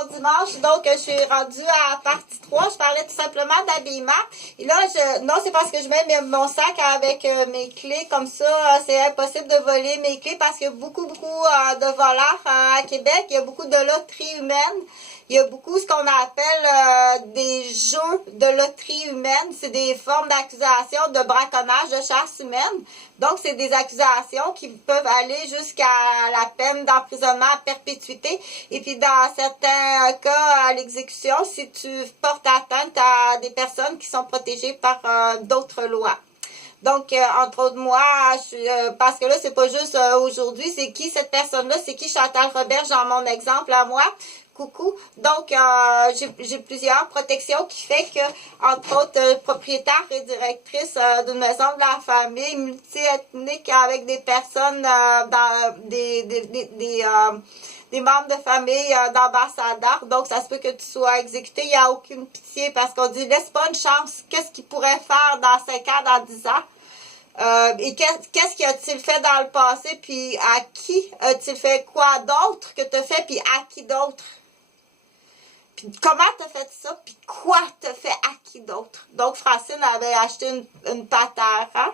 bon dimanche. Donc, je suis rendue à la partie 3. Je parlais tout simplement d'habillement. Et là, non, c'est parce que je mets mon sac avec mes clés comme ça. C'est impossible de voler mes clés parce qu'il y a beaucoup de voleurs à Québec. Il y a beaucoup de loteries humaines. Il y a beaucoup ce qu'on appelle des jeux de loterie humaine. C'est des formes d'accusation de braconnage, de chasse humaine. Donc, c'est des accusations qui peuvent aller jusqu'à la peine d'emprisonnement à perpétuité. Et puis, dans certains cas, à l'exécution, si tu portes atteinte à des personnes qui sont protégées par d'autres lois. Donc, entre autres, moi, parce que là, c'est pas juste aujourd'hui, c'est qui cette personne-là? C'est qui Chantal Roberge dans mon exemple à moi? Coucou. Donc, j'ai plusieurs protections qui fait que, entre autres, propriétaire et directrice d'une maison de la famille multiethnique avec des personnes dans des membres de famille d'ambassadeurs. Donc, ça se peut que tu sois exécuté. Il n'y a aucune pitié parce qu'on dit, laisse pas une chance. Qu'est-ce qu'il pourrait faire dans 5 ans, dans 10 ans? Et qu'est-ce qu'il a-t-il fait dans le passé? Puis, à qui a-t-il fait quoi d'autre que tu as fait? Puis, à qui d'autre? Puis comment t'as fait ça? Puis quoi t'as fait à qui d'autre? Donc, Francine avait acheté une patère. Hein?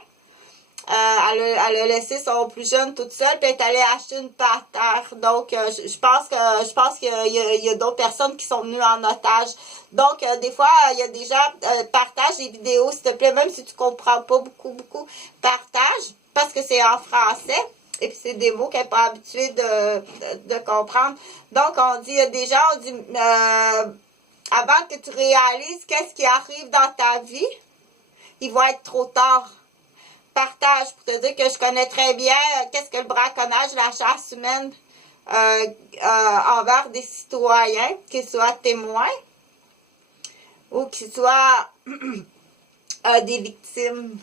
Elle a laissé son plus jeune toute seule, puis elle est allée acheter une patère. Donc, je pense qu'il y a d'autres personnes qui sont venues en otage. Donc, des fois, il y a des gens, partage des vidéos, s'il te plaît, même si tu comprends pas beaucoup, partage, parce que c'est en français. Et puis, c'est des mots qu'elle n'est pas habituée de comprendre. Donc, on dit, déjà, on dit, avant que tu réalises qu'est-ce qui arrive dans ta vie, il va être trop tard. Partage pour te dire que je connais très bien qu'est-ce que le braconnage, la chasse humaine envers des citoyens, qu'ils soient témoins ou qu'ils soient des victimes.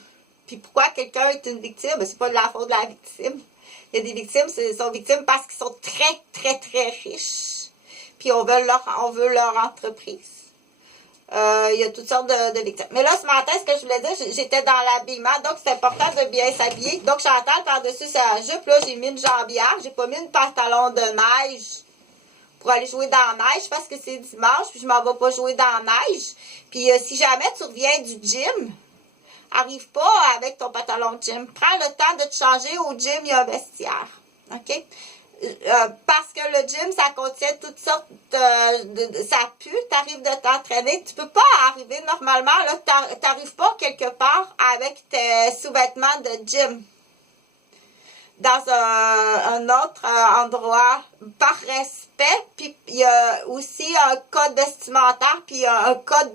Puis pourquoi quelqu'un est une victime? Ben, c'est pas de la faute de la victime. Il y a des victimes, ils sont victimes parce qu'ils sont très riches. Puis on veut leur entreprise. Il y a toutes sortes de victimes. Mais là, ce matin, ce que je voulais dire, j'étais dans l'habillement, donc c'est important de bien s'habiller. Donc, Chantal, par-dessus sa jupe, là, j'ai mis une jambière. J'ai pas mis une pantalon de neige pour aller jouer dans la neige parce que c'est dimanche, puis je m'en vais pas jouer dans la neige. Puis, si jamais tu reviens du gym, arrive pas avec ton pantalon de gym. Prends le temps de te changer au gym, il y a un vestiaire. OK? Parce que le gym, ça contient toutes sortes ça pue, tu arrives de t'entraîner. Tu peux pas arriver normalement, là, tu n'arrives pas quelque part avec tes sous-vêtements de gym dans un autre endroit par respect. Puis il y a aussi un code vestimentaire, puis un code